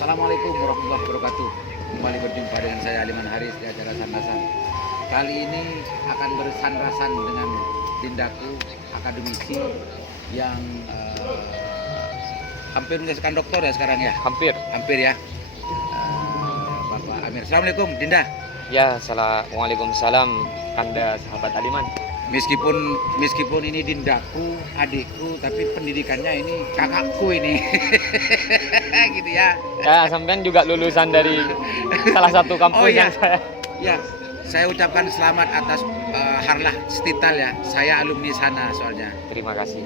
Assalamualaikum warahmatullahi wabarakatuh. Kembali berjumpa dengan saya Aliman Haris di acara Sandasan. Kali ini akan bersandasan dengan Dindaku, akademisi yang hampir menjadikan doktor ya sekarang ya. Hampir ya. Bapak Amir. Assalamualaikum Dinda. ya. Waalaikumsalam Anda sahabat Aliman. Meskipun ini Dindaku, adikku, tapi pendidikannya ini kakakku ini. Gitu ya. Ya, sampean juga lulusan dari salah satu kampus yang saya ucapkan selamat atas Harlah Stital ya. Saya alumni sana soalnya. Terima kasih.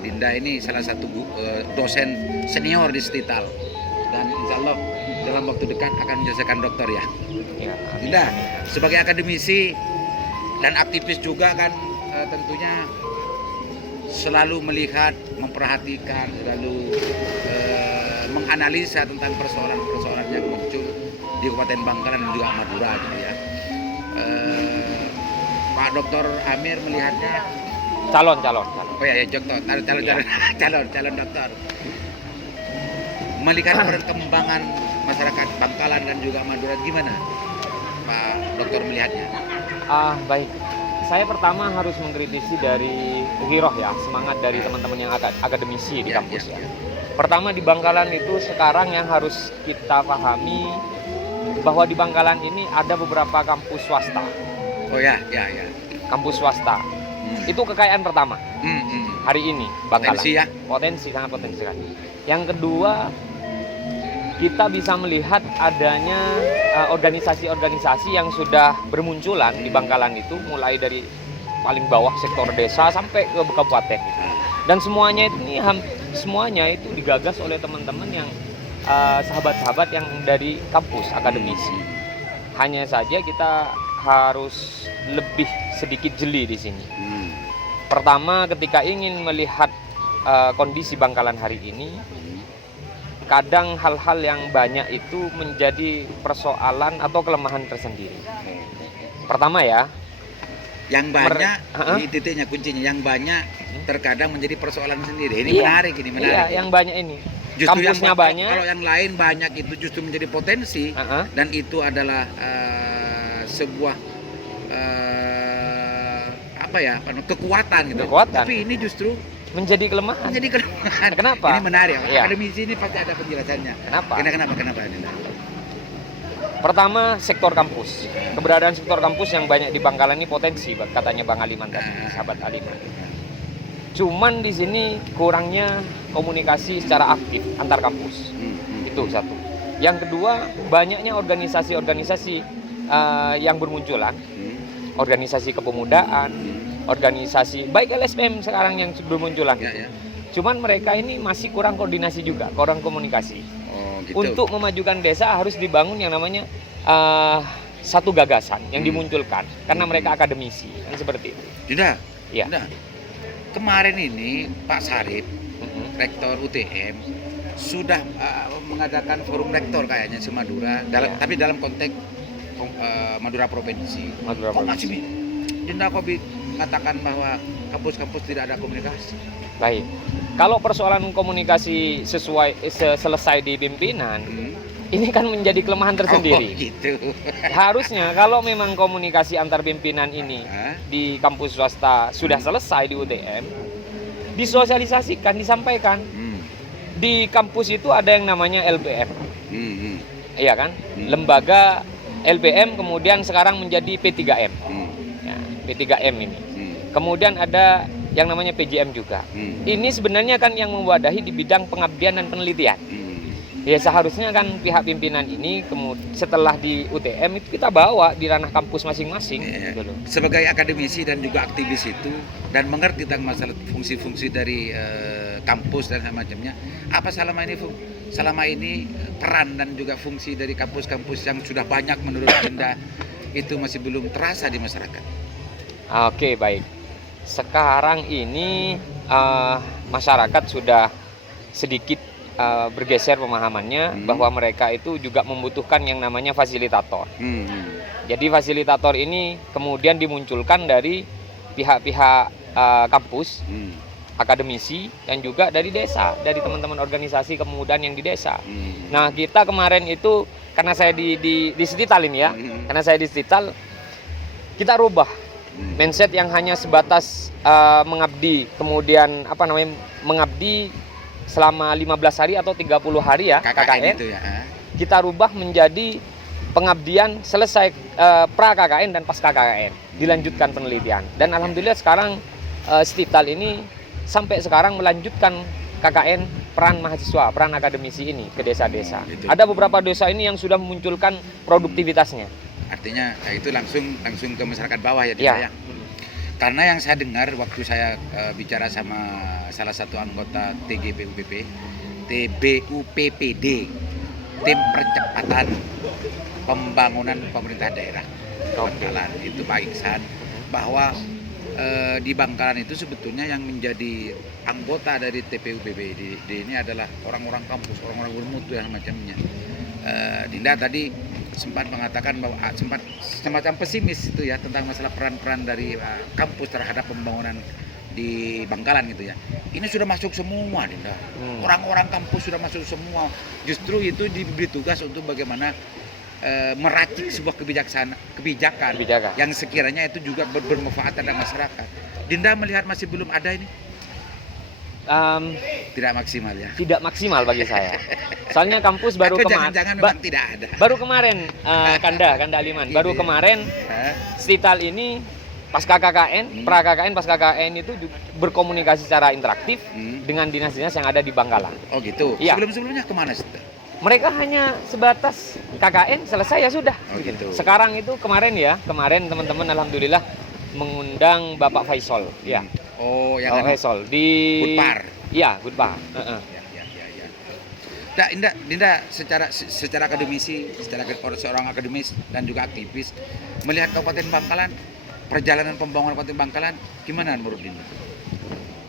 Dinda ini salah satu dosen senior di Stital. Dan insya Allah dalam waktu dekat akan menyelesaikan doktor ya. Ya, Dinda, sebagai akademisi dan aktivis juga kan tentunya selalu melihat, memperhatikan, selalu menganalisa tentang persoalan-persoalan yang muncul di Kabupaten Bangkalan dan juga Madura gitu ya. Pak Dr. Amir melihatnya calon. Oh ya, calon dokter. Melihat perkembangan masyarakat Bangkalan dan juga Madura gimana Pak Dokter melihatnya? Baik. Saya pertama harus mengkritisi dari giroh ya, semangat dari teman-teman yang akademisi di kampus ya. Pertama di Bangkalan itu sekarang yang harus kita pahami bahwa di Bangkalan ini ada beberapa kampus swasta. Oh ya. Kampus swasta. Itu kekayaan pertama. Hari ini Bangkalan. Sangat potensi sekali. Yang kedua, kita bisa melihat adanya organisasi-organisasi yang sudah bermunculan di Bangkalan itu, mulai dari paling bawah sektor desa sampai ke kabupaten. Dan semuanya itu digagas oleh teman-teman yang sahabat-sahabat yang dari kampus akademisi. Hanya saja kita harus lebih sedikit jeli di sini. Pertama, ketika ingin melihat kondisi Bangkalan hari ini, kadang hal-hal yang banyak itu menjadi persoalan atau kelemahan tersendiri. Pertama ya, yang banyak ini titiknya kuncinya, yang banyak terkadang menjadi persoalan sendiri. Ini menarik. Iya, yang banyak ini. Justru kampusnya banyak. Kalau yang lain banyak itu justru menjadi potensi dan itu adalah sebuah kekuatan gitu. Tapi ini justru menjadi kelemahan. Kenapa? Ini menarik. Akademisi ini pasti ada penjelasannya. Kenapa? Pertama, sektor kampus. Keberadaan sektor kampus yang banyak di Bangkalan ini potensi, katanya Bang Aliman tadi, sahabat Aliman. Cuman di sini kurangnya komunikasi secara aktif antar kampus. Itu satu. Yang kedua, banyaknya organisasi-organisasi yang bermunculan. Organisasi kepemudaan, organisasi baik LSM sekarang yang bermunculan. Cuman mereka ini masih kurang koordinasi juga, kurang komunikasi. Gitu. Untuk memajukan desa harus dibangun yang namanya satu gagasan yang dimunculkan karena mereka akademisi, kan seperti itu. Dinda, ya. Kemarin ini Pak Sarip, rektor UTM, sudah mengadakan forum rektor kayaknya se-Madura, tapi dalam konteks Madura Provinsi. Dinda kok mengatakan bahwa kampus-kampus tidak ada komunikasi? Baik. Kalau persoalan komunikasi selesai di pimpinan, ini kan menjadi kelemahan tersendiri. Gitu. Harusnya kalau memang komunikasi antar pimpinan ini di kampus swasta sudah selesai di UTM, disosialisasikan, disampaikan. Di kampus itu ada yang namanya LPM. Iya kan? Lembaga LPM kemudian sekarang menjadi P3M. Ya, P3M ini. Kemudian ada yang namanya PJM juga. Ini sebenarnya kan yang mewadahi di bidang pengabdian dan penelitian. Ya seharusnya kan pihak pimpinan ini setelah di UTM itu kita bawa di ranah kampus masing-masing. Gitu loh. Sebagai akademisi dan juga aktivis itu dan mengerti tentang masalah fungsi-fungsi dari kampus dan semacamnya, apa selama ini peran dan juga fungsi dari kampus-kampus yang sudah banyak menurut Dinda itu masih belum terasa di masyarakat? Oke, baik. Sekarang ini masyarakat sudah sedikit bergeser pemahamannya bahwa mereka itu juga membutuhkan yang namanya fasilitator. Jadi fasilitator ini kemudian dimunculkan dari pihak-pihak kampus akademisi dan juga dari desa, dari teman-teman organisasi kepemudaan yang di desa. Nah, kita kemarin itu karena saya di Stital ini ya, karena saya di Stital, kita rubah mindset yang hanya sebatas mengabdi, kemudian mengabdi selama 15 hari atau 30 hari ya KKN. Itu ya. Kita rubah menjadi pengabdian selesai pra KKN dan pas KKN, dilanjutkan penelitian. Dan alhamdulillah sekarang Stital ini sampai sekarang melanjutkan KKN peran mahasiswa, peran akademisi ini ke desa-desa. Ada beberapa desa ini yang sudah memunculkan produktivitasnya. Artinya itu langsung ke masyarakat bawah ya, ya. Karena yang saya dengar waktu saya bicara sama salah satu anggota TBUPPD, Tim Percepatan Pembangunan Pemerintah Daerah Bangkalan, itu Pak Iksan, bahwa di Bangkalan itu sebetulnya yang menjadi anggota dari TPUPPD ini adalah orang-orang kampus, orang-orang bermutu yang macamnya. Dinda tadi sempat mengatakan bahwa semacam pesimis itu ya tentang masalah peran-peran dari kampus terhadap pembangunan di Bangkalan gitu ya. Ini sudah masuk semua, Dinda. Orang-orang kampus sudah masuk semua. Justru itu diberi tugas untuk bagaimana meracik sebuah kebijakan yang sekiranya itu juga bermanfaat terhadap masyarakat. Dinda melihat masih belum ada ini? Tidak maksimal ya? Tidak maksimal bagi saya. Soalnya kampus baru kemarin. Jangan-jangan memang tidak ada. Baru kemarin Kanda Aliman. Baru kemarin Stital ini pasca KKN, pra KKN, pas KKN itu berkomunikasi secara interaktif dengan dinas-dinas yang ada di Bangkalan. Oh gitu. Ya. Sebelum-sebelumnya kemana sih? Mereka hanya sebatas KKN selesai ya sudah. Oh gitu. Sekarang itu kemarin teman-teman alhamdulillah mengundang Bapak Faisal, ya. Oh, yang Faisal di Goodpar. Iya, Goodpar. Ya. Dinda secara akademisi, secara seorang akademis dan juga aktivis melihat Kabupaten Bangkalan, perjalanan pembangunan Kabupaten Bangkalan gimana menurut Dinda?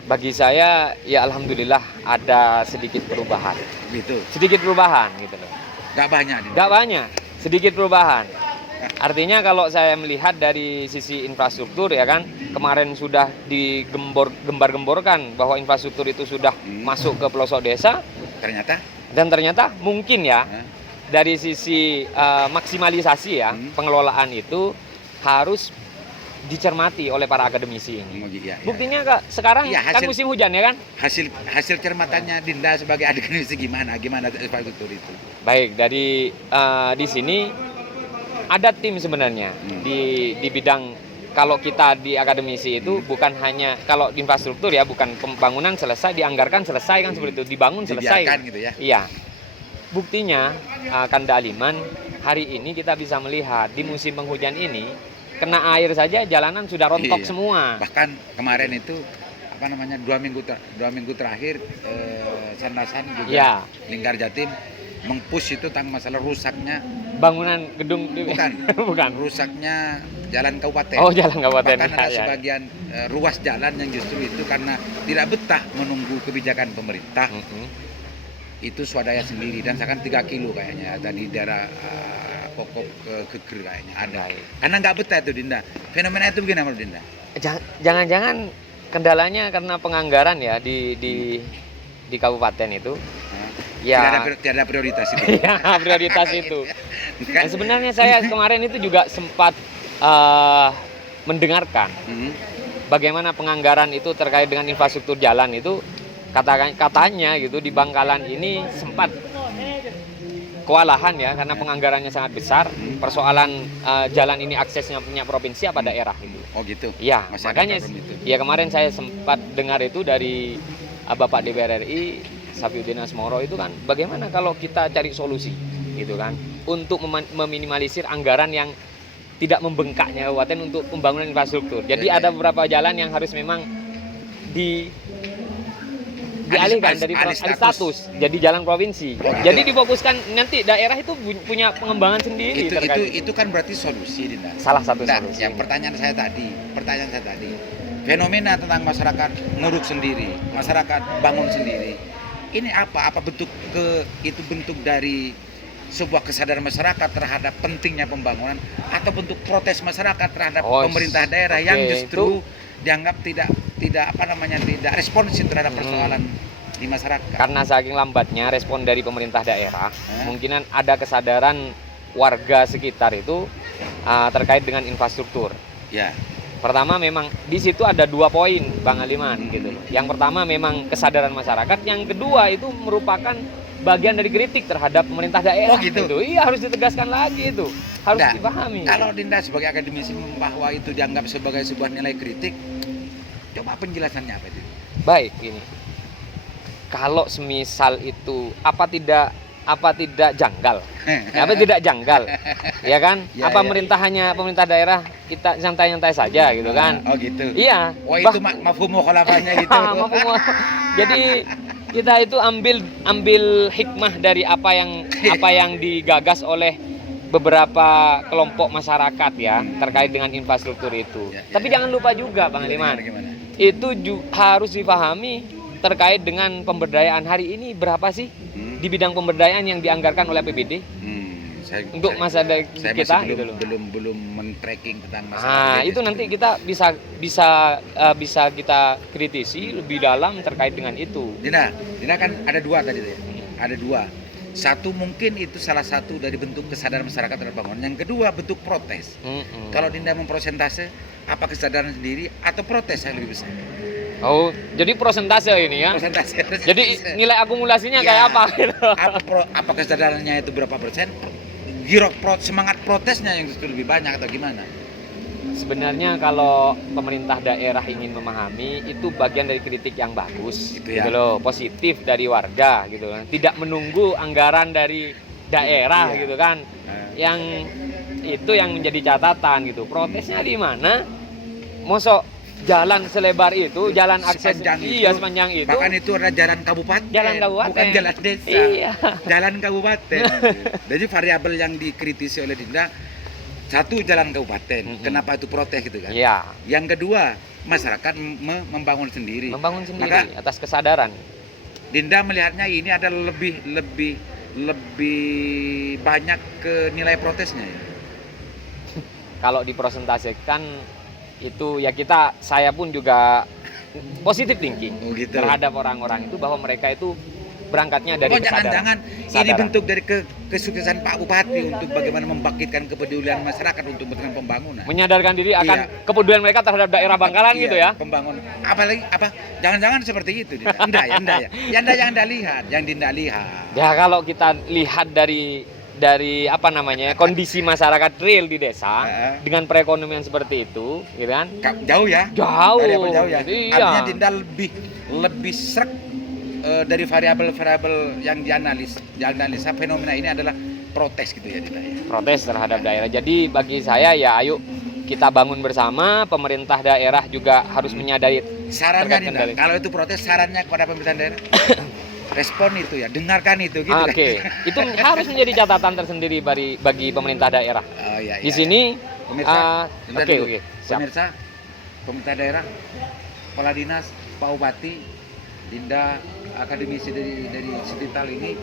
Bagi saya ya alhamdulillah ada sedikit perubahan. Gitu. Sedikit perubahan gitu loh. Gak banyak. Gak banyak, sedikit perubahan. Artinya kalau saya melihat dari sisi infrastruktur ya kan, kemarin sudah digembar-gemborkan bahwa infrastruktur itu sudah masuk ke pelosok desa. Ternyata mungkin ya dari sisi maksimalisasi ya pengelolaan itu harus dicermati oleh para akademisi ini. Buktinya Kak, sekarang kan musim hujan ya kan? Hasil cermatannya Dinda sebagai akademisi gimana infrastruktur itu? Baik, dari di sini ada tim sebenarnya di bidang, kalau kita di akademisi itu bukan hanya kalau di infrastruktur ya, bukan pembangunan selesai, dianggarkan selesai kan seperti itu, dibangun selesai. Dibiarkan gitu ya. Iya. Buktinya Kanda Aliman, hari ini kita bisa melihat di musim penghujan ini kena air saja jalanan sudah rontok semua. Bahkan kemarin itu 2 minggu terakhir Sandasan juga Lingkar Jatim mengpush itu tentang masalah rusaknya bangunan gedung. Bukan rusaknya jalan kabupaten. Oh, jalan kabupaten. Bahkan ada sebagian ruas jalan yang justru itu karena tidak betah menunggu kebijakan pemerintah. Itu swadaya sendiri dan seakan 3 kilo kayaknya tadi daerah pokok Geger kayaknya ada. Karena nggak betah itu Dinda. Fenomena itu begini menurut Dinda. Jangan-jangan kendalanya karena penganggaran ya di kabupaten itu. Ya, tidak ada prioritas itu. Ya, prioritas itu. Dan sebenarnya saya kemarin itu juga sempat mendengarkan bagaimana penganggaran itu terkait dengan infrastruktur jalan itu katanya gitu di Bangkalan ini sempat kewalahan ya karena penganggarannya sangat besar. Persoalan jalan ini aksesnya punya provinsi apa daerah itu. Oh gitu. Ya, makanya ya kemarin saya sempat dengar itu dari Bapak DPR RI Safiuddin Asmoro itu kan bagaimana kalau kita cari solusi gitu kan untuk meminimalisir anggaran yang tidak membengkaknya kabupaten untuk pembangunan infrastruktur. Jadi ada beberapa jalan yang harus memang dialihkan dari alih status jadi jalan provinsi. Jadi difokuskan nanti daerah itu punya pengembangan sendiri. Itu kan berarti solusi, Dinda. Salah satu solusi. Yang pertanyaan saya tadi, fenomena tentang masyarakat nguruk sendiri, masyarakat bangun sendiri. Ini apa bentuk itu bentuk dari sebuah kesadaran masyarakat terhadap pentingnya pembangunan atau bentuk protes masyarakat terhadap pemerintah daerah yang justru dianggap tidak tidak responsif terhadap persoalan di masyarakat. Karena saking lambatnya respon dari pemerintah daerah, kemungkinan ada kesadaran warga sekitar itu terkait dengan infrastruktur. Ya. Pertama memang di situ ada 2 poin Bang Aliman gitu. Yang pertama memang kesadaran masyarakat, yang kedua itu merupakan bagian dari kritik terhadap pemerintah daerah. Oh gitu. Gitu. Iya, harus ditegaskan lagi itu. Harus dipahami. Kalau Dinda sebagai akademisi bahwa itu dianggap sebagai sebuah nilai kritik, coba penjelasannya apa itu? Baik, ini. Kalau semisal itu apa tidak janggal? Apa tidak janggal? Ya kan? Ya, apa ya. pemerintah daerah kita santai-santai saja gitu kan? Oh gitu. Iya. Wah itu mafhum mukhalafahnya gitu. Jadi kita itu ambil hikmah dari apa yang digagas oleh beberapa kelompok masyarakat ya terkait dengan infrastruktur itu. Tapi jangan lupa juga Bang Aliman. Itu harus dipahami terkait dengan pemberdayaan. Hari ini berapa sih di bidang pemberdayaan yang dianggarkan oleh APBD untuk masa kita gitu loh. Belum men-tracking tentang masalah. Itu nanti kita bisa kita kritisi lebih dalam terkait dengan itu. Dina kan ada 2 tadi ya. Ada 2. Satu mungkin itu salah satu dari bentuk kesadaran masyarakat terhadap bangunan. Yang kedua bentuk protes. Kalau Dinda memprosentase apa kesadaran sendiri atau protes yang lebih besar? Oh, jadi prosentase ini ya? Prosentase. Jadi nilai akumulasinya kayak apa? Gitu. Apa kesadarannya itu berapa persen? Semangat protesnya yang justru lebih banyak atau gimana? Sebenarnya kalau pemerintah daerah ingin memahami, itu bagian dari kritik yang bagus, gitu loh, positif dari warga, gitu kan. Tidak menunggu anggaran dari daerah, gitu kan. Yang itu yang menjadi catatan, gitu. Protesnya di mana? Mosok jalan selebar itu, jalan akses sepanjang itu. Bahkan itu adalah jalan kabupaten. Bukan jalan desa. Iya. Jalan kabupaten. Jadi variabel yang dikritisi oleh Dinda, satu jalan kabupaten. Kenapa itu protes gitu kan? Iya. Yang kedua, masyarakat membangun sendiri. Maka atas kesadaran. Dinda melihatnya ini adalah lebih banyak ke nilai protesnya ya. Kalau dipresentasikan itu ya saya pun juga positif thinking terhadap orang-orang itu, bahwa mereka itu berangkatnya dari kesadaran. Jangan-jangan ini bentuk dari kesuksesan Pak Bupati untuk bagaimana membangkitkan kepedulian masyarakat untuk kepentingan pembangunan. Menyadarkan diri akan kepedulian mereka terhadap daerah Bangkalan gitu ya. Pembangunan. Apalagi jangan-jangan seperti itu. Anda ya. Yang Dinda lihat. Ya kalau kita lihat dari kondisi masyarakat real di desa dengan perekonomian seperti itu, gitu kan? Jauh ya? Jauh ya. Iya. Artinya Dinda lebih srek dari variabel-variabel yang dianalisa fenomena ini adalah protes gitu ya Dinda ya. Protes terhadap daerah. Jadi bagi saya ya ayo kita bangun bersama, pemerintah daerah juga harus menyadari. Sarannya Dinda, kalau itu protes, sarannya kepada pemerintah daerah respon itu ya, dengarkan itu gitu. Oke. Itu harus menjadi catatan tersendiri bagi pemerintah daerah. Di sini pemirsa, siap. Pemirsa, pemerintah daerah, kepala dinas, Pak Bupati, Dinda akademisi dari Sepital ini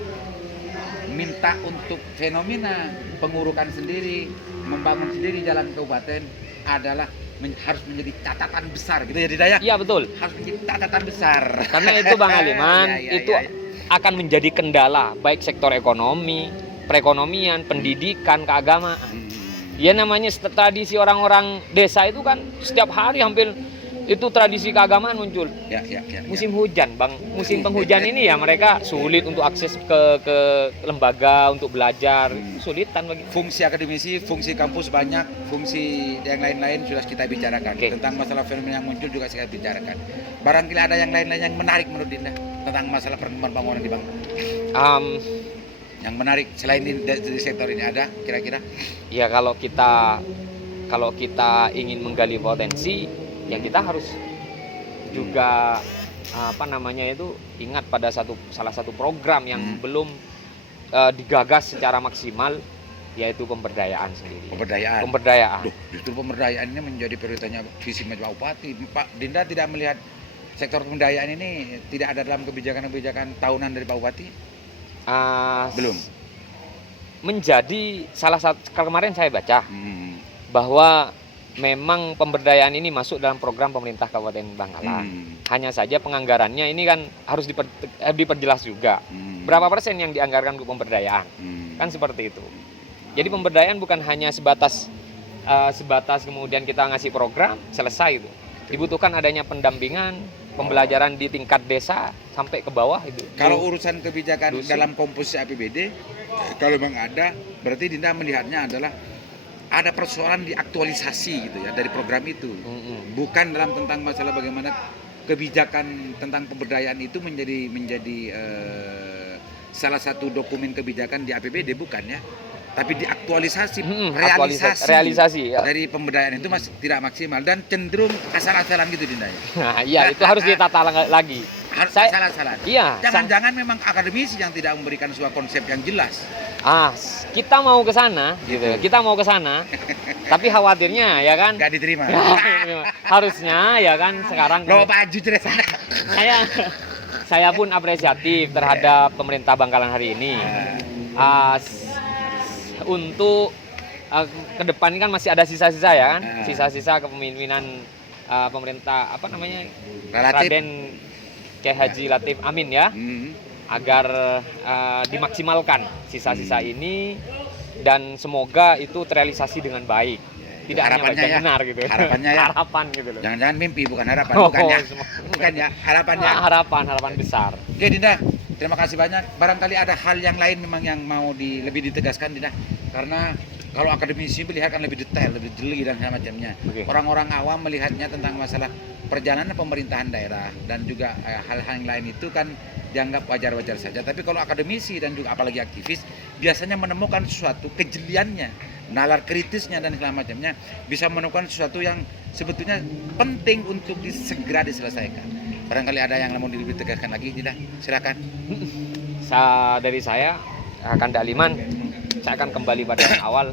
minta untuk fenomena pengurukan sendiri, membangun sendiri jalan kabupaten adalah harus menjadi catatan besar gitu ya Dinda ya? Iya betul. Harus menjadi catatan besar. Karena itu Bang Aliman, itu akan menjadi kendala baik sektor ekonomi, perekonomian, pendidikan, keagamaan. Ya namanya tradisi orang-orang desa itu kan setiap hari hampir itu tradisi keagamaan muncul. Musim hujan, Bang. Musim penghujan ini ya mereka sulit untuk akses ke lembaga untuk belajar, sulitan bagi. Fungsi akademisi, fungsi kampus banyak, fungsi yang lain-lain sudah kita bicarakan. Tentang masalah fenomena yang muncul juga kita bicarakan. Barangkali ada yang lain-lain yang menarik menurut Dinda tentang masalah pembangunan di Bangka. Yang menarik selain di sektor ini ada kira-kira? Ya kalau kita ingin menggali potensi, ya kita harus juga ingat pada salah satu program yang belum digagas secara maksimal, yaitu pemberdayaan sendiri. Pemberdayaan. Justru pemberdayaan ini menjadi prioritasnya visi Pak Bupati. Pak Dinda tidak melihat sektor pemberdayaan ini tidak ada dalam kebijakan-kebijakan tahunan dari Pak Bupati? Belum. Menjadi salah satu, kemarin saya baca bahwa memang pemberdayaan ini masuk dalam program pemerintah Kabupaten Bangkalan. Hanya saja penganggarannya ini kan harus diperjelas juga. Berapa persen yang dianggarkan untuk pemberdayaan? Kan seperti itu. Jadi pemberdayaan bukan hanya sebatas kemudian kita ngasih program selesai itu. Dibutuhkan adanya pendampingan, pembelajaran di tingkat desa sampai ke bawah itu. Kalau urusan kebijakan dalam komposisi APBD, kalau memang ada, berarti Dinda melihatnya adalah ada persoalan di aktualisasi gitu ya dari program itu. Bukan dalam tentang masalah bagaimana kebijakan tentang pemberdayaan itu menjadi salah satu dokumen kebijakan di APBD, bukan ya. Tapi diaktualisasi, realisasi ya. Dari pemberdayaan itu masih tidak maksimal dan cenderung asal-asalan gitu Dinda ya. Nah, iya itu harus ditata lagi. Harus asal-asalan. Iya. Jangan-jangan memang akademisi yang tidak memberikan sebuah konsep yang jelas. Kita mau ke sana gitu. Kita mau ke sana. Tapi khawatirnya ya kan nggak diterima. Harusnya ya kan sekarang loh Pak Aju saya pun apresiatif terhadap pemerintah Bangkalan hari ini. Untuk ke depan kan masih ada sisa-sisa ya kan. Sisa-sisa kepemimpinan pemerintah Raden Kyai Haji Latif Amin ya. Agar dimaksimalkan sisa-sisa ini dan semoga itu terrealisasi dengan baik. Tidak hanya baca benar gitu. Harapannya ya. Harapan gitu loh. Jangan-jangan mimpi bukan harapan, bukan ya. Harapannya. Harapan besar. Oke Dinda, terima kasih banyak. Barangkali ada hal yang lain memang yang mau lebih ditegaskan Dinda. Karena kalau akademisi melihat kan lebih detail, lebih jeli dan semacamnya. Orang-orang awam melihatnya tentang masalah perjalanan pemerintahan daerah dan juga hal-hal yang lain itu kan dianggap wajar-wajar saja. Tapi kalau akademisi dan juga apalagi aktivis biasanya menemukan sesuatu kejeliannya, nalar kritisnya dan segala macamnya, bisa menemukan sesuatu yang sebetulnya penting untuk segera diselesaikan. Barangkali ada yang mau ditegaskan lagi, tidak? Silakan. Dari saya akan Daliman, saya akan kembali pada yang awal.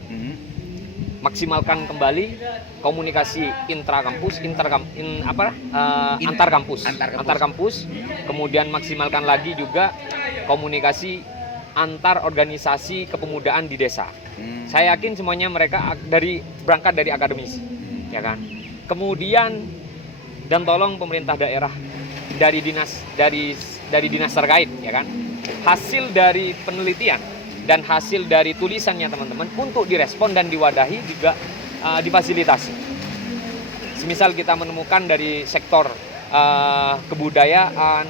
Maksimalkan kembali komunikasi antar kampus, kemudian maksimalkan lagi juga komunikasi antar organisasi kepemudaan di desa. Saya yakin semuanya mereka berangkat dari akademisi, ya kan. Kemudian dan tolong pemerintah daerah dari dinas terkait, ya kan. Hasil dari penelitian dan hasil dari tulisannya teman-teman untuk direspon dan diwadahi juga difasilitasi. Semisal kita menemukan dari sektor kebudayaan,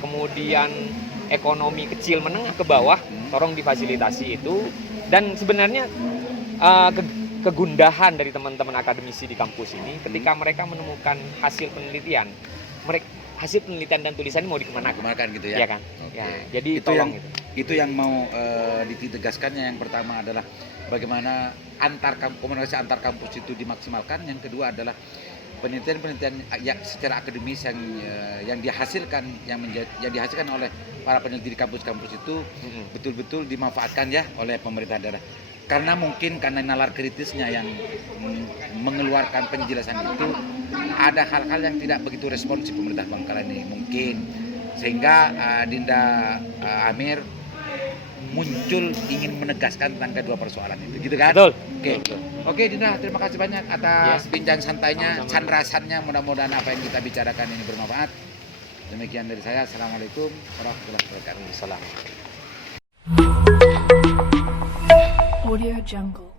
kemudian ekonomi kecil menengah ke bawah, tolong difasilitasi itu. Dan sebenarnya kegundahan dari teman-teman akademisi di kampus ini ketika mereka menemukan hasil penelitian dan tulisan ini mau dikemanakan gitu ya? Iya kan? Okay. Ya, jadi tolong itu yang mau ditegaskannya. Yang pertama adalah bagaimana komunikasi antar kampus itu dimaksimalkan. Yang kedua adalah penelitian yang secara akademis yang dihasilkan oleh para peneliti di kampus-kampus itu betul-betul dimanfaatkan ya oleh pemerintah daerah. Karena nalar kritisnya yang mengeluarkan penjelasan itu ada hal-hal yang tidak begitu responsif pemerintah Bangkalan ini mungkin, sehingga Dinda Amir muncul ingin menegaskan tentang kedua persoalan itu, gitu kan? Betul. Oke Dinda, terima kasih banyak atas bincang santainya, sanrasannya. Mudah-mudahan apa yang kita bicarakan ini bermanfaat. Demikian dari saya. Assalamualaikum warahmatullahi wabarakatuh. Salam. Audio Jungle.